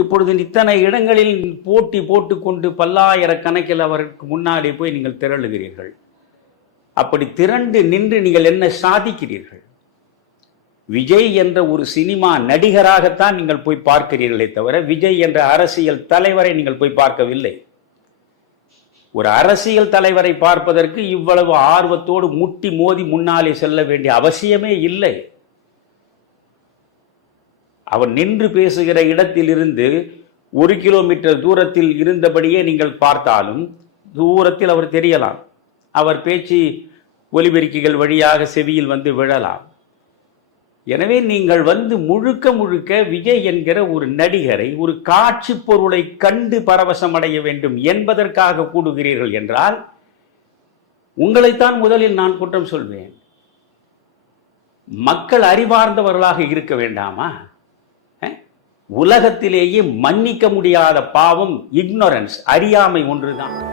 இப்பொழுது இத்தனை இடங்களில் போட்டி போட்டுக்கொண்டு பல்லாயிரக்கணக்கில் அவருக்கு முன்னாடி போய் நீங்கள் திரளுகிறீர்கள். அப்படி திரண்டு நின்று நீங்கள் என்ன சாதிக்கிறீர்கள்? விஜய் என்ற ஒரு சினிமா நடிகராகத்தான் நீங்கள் போய் பார்க்கிறீர்களே தவிர விஜய் என்ற அரசியல் தலைவரை நீங்கள் போய் பார்க்கவில்லை. ஒரு அரசியல் தலைவரை பார்ப்பதற்கு இவ்வளவு ஆர்வத்தோடு முட்டி மோதி முன்னாலே செல்ல வேண்டிய அவசியமே இல்லை. அவர் நின்று பேசுகிற இடத்திலிருந்து ஒரு கிலோமீட்டர் தூரத்தில் இருந்தபடியே நீங்கள் பார்த்தாலும் தூரத்தில் அவர் தெரியலாம். அவர் பேச்சு ஒலிபெருக்கிகள் வழியாக செவியில் வந்து விழலாம். எனவே நீங்கள் வந்து முழுக்க முழுக்க விஜய் என்கிற ஒரு நடிகரை ஒரு காட்சி பொருளை கண்டு பரவசம் அடைய வேண்டும் என்பதற்காக கூடுகிறீர்கள் என்றால் உங்களைத்தான் முதலில் நான் குற்றம் சொல்வேன். மக்கள் அறிவார்ந்தவர்களாக இருக்க வேண்டாமா? உலகத்திலேயே மன்னிக்க முடியாத பாவம் இக்னோரன்ஸ் அறியாமை ஒன்றுதான்.